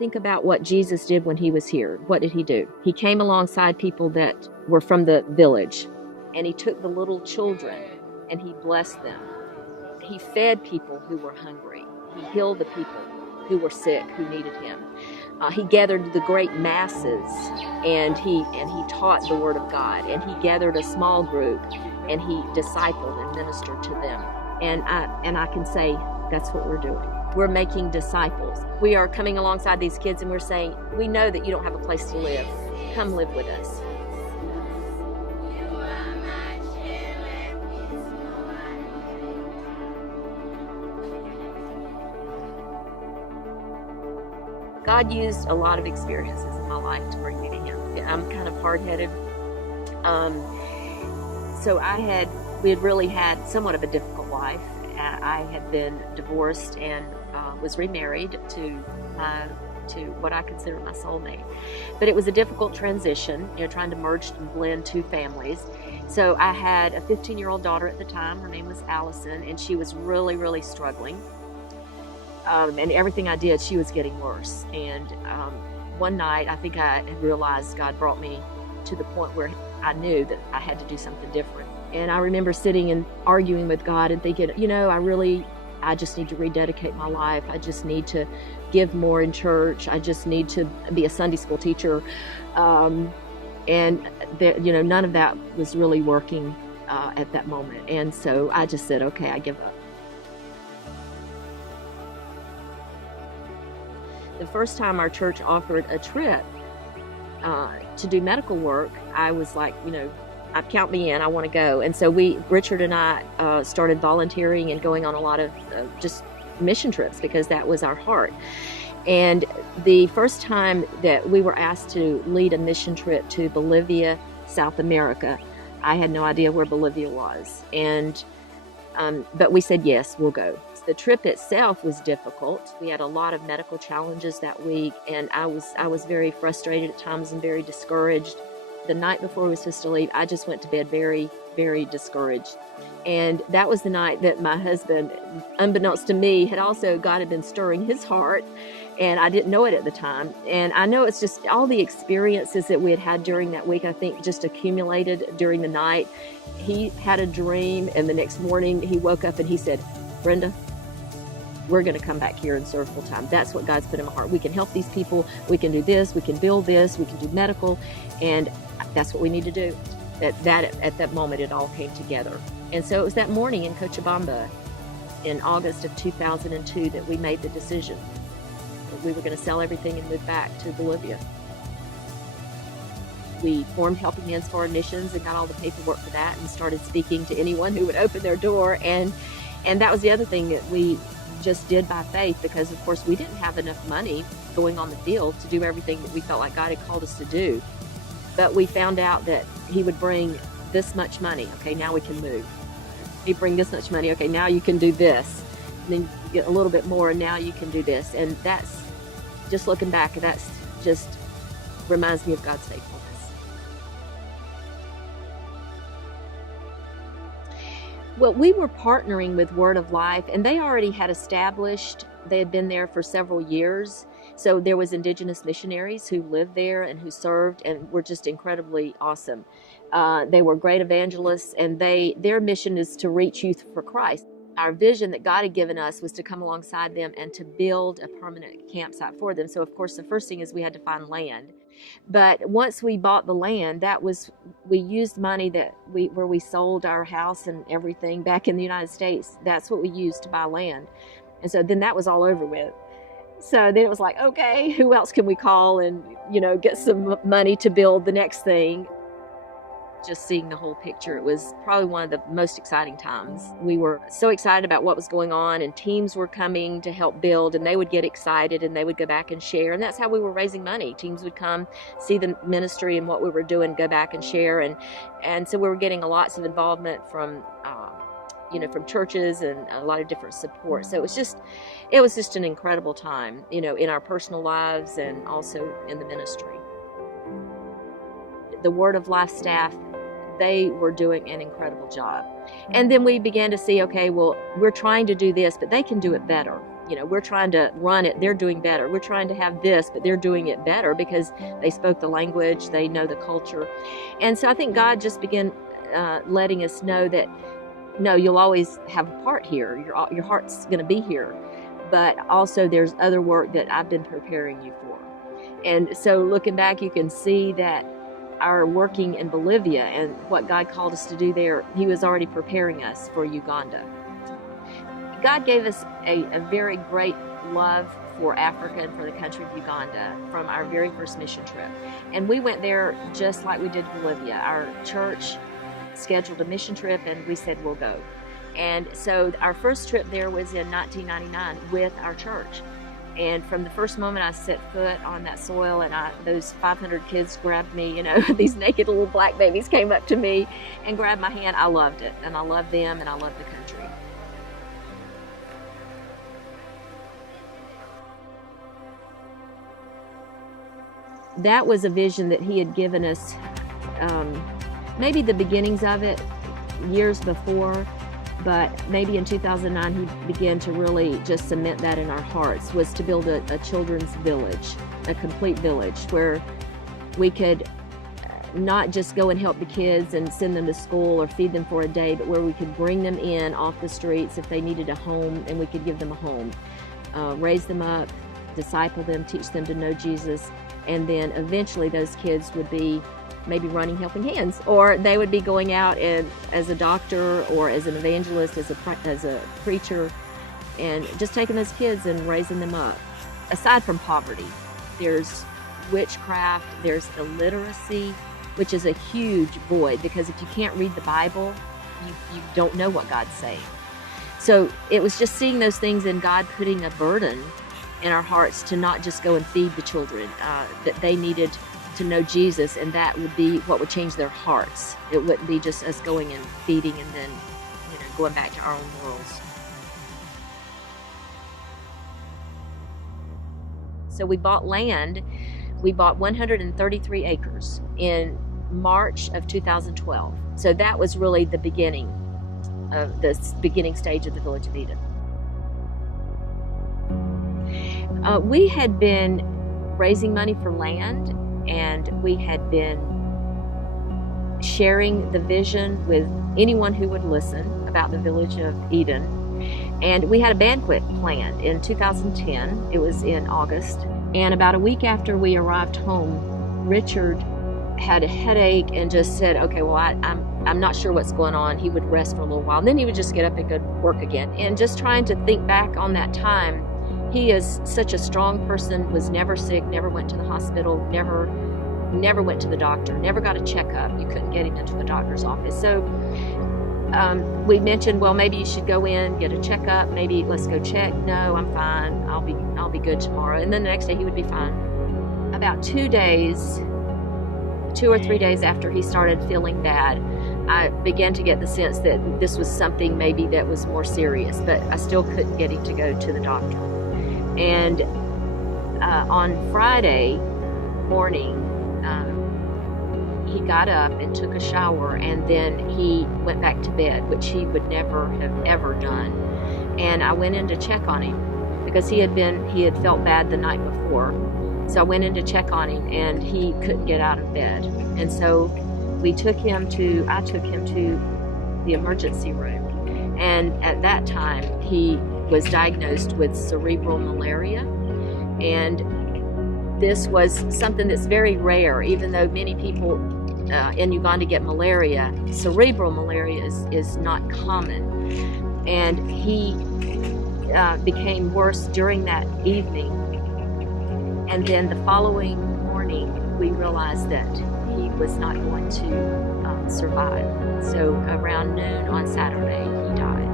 Think about what Jesus did when he was here. What did he do? He came alongside people that were from the village, and he took the little children and he blessed them. He fed people who were hungry. He healed the people who were sick, who needed him. He gathered the great masses, and he taught the Word of God, and he gathered a small group, and he discipled and ministered to them. And I can say that's what we're doing. We're making disciples. We are coming alongside these kids, and we're saying, we know that you don't have a place to live. Come live with us. God used a lot of experiences in my life to bring me to him. I'm kind of hard-headed. So we had really had somewhat of a difficult life. I had been divorced and was remarried to what I consider my soulmate. But it was a difficult transition, trying to merge and blend two families. So I had a 15-year-old daughter at the time. Her name was Allison, and she was really, really struggling. And everything I did, she was getting worse. And one night, I think I had realized God brought me to the point where I knew that I had to do something different. And I remember sitting and arguing with God and thinking, I just need to rededicate my life. I just need to give more in church. I just need to be a Sunday school teacher. And none of that was really working at that moment. And so I just said, okay, I give up. The first time our church offered a trip to do medical work, I was like, count me in, I want to go. And so Richard and I started volunteering and going on a lot of just mission trips because that was our heart. And the first time that we were asked to lead a mission trip to Bolivia, South America, I had no idea where Bolivia was. And but we said, yes, we'll go. The trip itself was difficult. We had a lot of medical challenges that week, and I was very frustrated at times and very discouraged. The night before we were supposed to leave, I just went to bed very, very discouraged. And that was the night that my husband, unbeknownst to me, God had been stirring his heart, and I didn't know it at the time. And I know it's just all the experiences that we had during that week, I think, just accumulated during the night. He had a dream, and the next morning he woke up and he said, Brenda, we're going to come back here and serve full time. That's what God's put in my heart. We can help these people. We can do this. We can build this. We can do medical. And that's what we need to do. At that moment, it all came together. And so it was that morning in Cochabamba in August of 2002 that we made the decision that we were going to sell everything and move back to Bolivia. We formed Helping Hands Foreign Missions and got all the paperwork for that and started speaking to anyone who would open their door. And that was the other thing that we just did by faith, because of course we didn't have enough money going on the field to do everything that we felt like God had called us to do. But we found out that he would bring this much money. Okay, now we can move. He'd bring this much money. Okay, now you can do this. And then you get a little bit more, and now you can do this. And that's, just looking back, that's just reminds me of God's faithfulness. Well, we were partnering with Word of Life, and they already had established, they had been there for several years. So there was indigenous missionaries who lived there and who served and were just incredibly awesome. They were great evangelists, and their mission is to reach youth for Christ. Our vision that God had given us was to come alongside them and to build a permanent campsite for them. So of course the first thing is we had to find land. But once we bought the land, we used money where we sold our house and everything back in the United States. That's what we used to buy land. And so then that was all over with. So then it was like, okay, who else can we call and, get some money to build the next thing? Just seeing the whole picture, it was probably one of the most exciting times. We were so excited about what was going on, and teams were coming to help build, and they would get excited and they would go back and share. And that's how we were raising money. Teams would come, see the ministry and what we were doing, go back and share. And so we were getting lots of involvement from churches and a lot of different support. So it was just an incredible time, in our personal lives and also in the ministry. The Word of Life staff, they were doing an incredible job. And then we began to see, okay, well, we're trying to do this, but they can do it better. we're trying to run it, they're doing better. We're trying to have this, but they're doing it better because they spoke the language, they know the culture. And so I think God just began letting us know that, no, you'll always have a part here. Your heart's going to be here. But also there's other work that I've been preparing you for. And so looking back, you can see that our working in Bolivia and what God called us to do there, he was already preparing us for Uganda. God gave us a very great love for Africa and for the country of Uganda from our very first mission trip. And we went there just like we did Bolivia. Our church scheduled a mission trip and we said we'll go. And so our first trip there was in 1999 with our church. And from the first moment I set foot on that soil and those 500 kids grabbed me, these naked little black babies came up to me and grabbed my hand. I loved it, and I loved them, and I loved the country. That was a vision that he had given us, maybe the beginnings of it years before, but maybe in 2009 he began to really just cement that in our hearts, was to build a children's village, a complete village where we could not just go and help the kids and send them to school or feed them for a day, but where we could bring them in off the streets if they needed a home, and we could give them a home, raise them up, disciple them, teach them to know Jesus, and then eventually those kids would be maybe running Helping Hands, or they would be going out as a doctor or as an evangelist, as a preacher, and just taking those kids and raising them up. Aside from poverty, there's witchcraft, there's illiteracy, which is a huge void, because if you can't read the Bible, you don't know what God's saying. So it was just seeing those things and God putting a burden in our hearts to not just go and feed the children, that they needed to know Jesus, and that would be what would change their hearts. It wouldn't be just us going and feeding and then going back to our own worlds. So we bought land. We bought 133 acres in March of 2012. So that was really the beginning stage of the Village of Eden. We had been raising money for land, and we had been sharing the vision with anyone who would listen about the Village of Eden. And we had a banquet planned in 2010. It was in August. And about a week after we arrived home, Richard had a headache and just said, okay, well, I'm not sure what's going on. He would rest for a little while, and then he would just get up and go to work again. And just trying to think back on that time, he is such a strong person, was never sick, never went to the hospital, never went to the doctor, never got a checkup. You couldn't get him into the doctor's office. So we mentioned, well, maybe you should go in, get a checkup. Maybe let's go check. No, I'm fine. I'll be good tomorrow. And then the next day he would be fine. About 2 or 3 days after he started feeling bad, I began to get the sense that this was something maybe that was more serious, but I still couldn't get him to go to the doctor. And on Friday morning, he got up and took a shower, and then he went back to bed, which he would never have ever done. And I went in to check on him because he had felt bad the night before. So I went in to check on him, and he couldn't get out of bed. And so I took him to the emergency room. And at that time, he was diagnosed with cerebral malaria. And this was something that's very rare, even though many people in Uganda get malaria. Cerebral malaria is not common. And he became worse during that evening. And then the following morning, we realized that he was not going to survive. So around noon on Saturday, he died.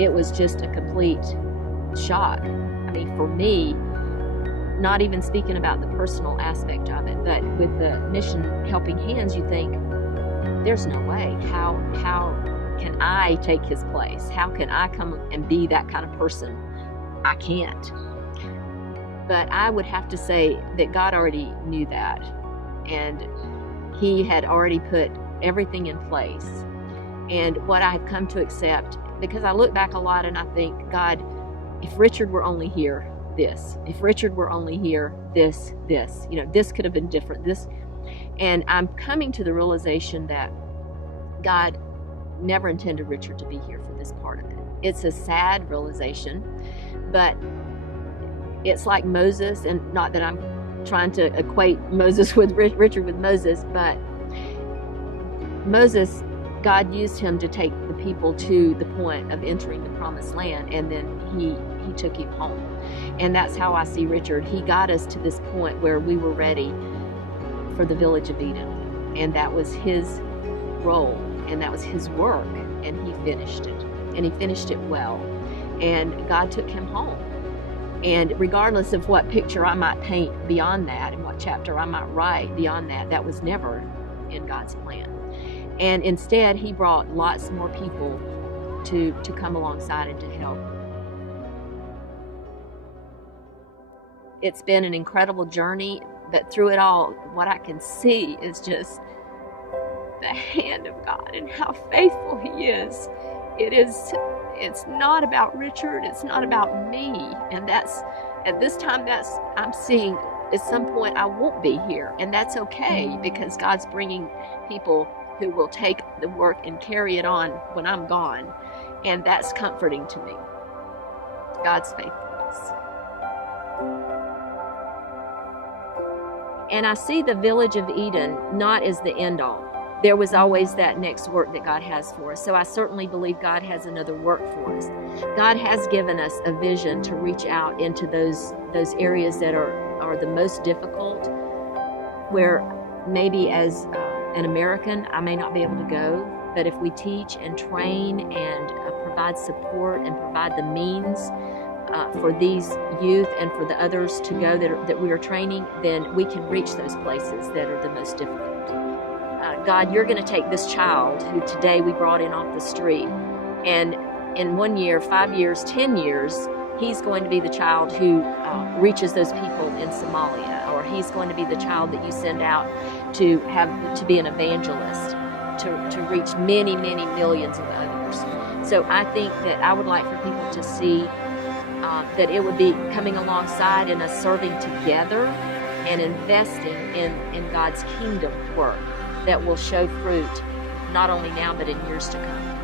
It was just a complete shock. I mean, for me, not even speaking about the personal aspect of it, but with the mission Helping Hands, you think, there's no way. How can I take his place? How can I come and be that kind of person? I can't. But I would have to say that God already knew that, and He had already put everything in place. And what I've come to accept, because I look back a lot and I think, God, if Richard were only here, this. If Richard were only here, this. This could have been different. This. And I'm coming to the realization that God never intended Richard to be here for this part of it. It's a sad realization, but it's like Moses, and not that I'm trying to equate Moses with Richard with Moses, but Moses, God used him to take the people to the point of entering the promised land, and then he took him home. And that's how I see Richard. He got us to this point where we were ready for the village of Eden, and that was his role, and that was his work, and he finished it, and he finished it well, and God took him home. And regardless of what picture I might paint beyond that, and what chapter I might write beyond that, that was never in God's plan. And instead, He brought lots more people to come alongside and to help. It's been an incredible journey, but through it all, what I can see is just the hand of God and how faithful He is. It's not about Richard, it's not about me. And that's, at this time, I'm seeing at some point I won't be here. And that's okay, because God's bringing people who will take the work and carry it on when I'm gone. And that's comforting to me. God's faithfulness. And I see the village of Eden not as the end all. There was always that next work that God has for us. So I certainly believe God has another work for us. God has given us a vision to reach out into those areas that are the most difficult, where maybe as an American, I may not be able to go, but if we teach and train and provide support and provide the means for these youth and for the others to go that we are training, then we can reach those places that are the most difficult. God, you're going to take this child who today we brought in off the street, and in 1 year, 5 years, 10 years, he's going to be the child who reaches those people in Somalia, or he's going to be the child that you send out to be an evangelist, to reach many, many millions of others. So I think that I would like for people to see that it would be coming alongside and us serving together and investing in God's kingdom work that will show fruit not only now but in years to come.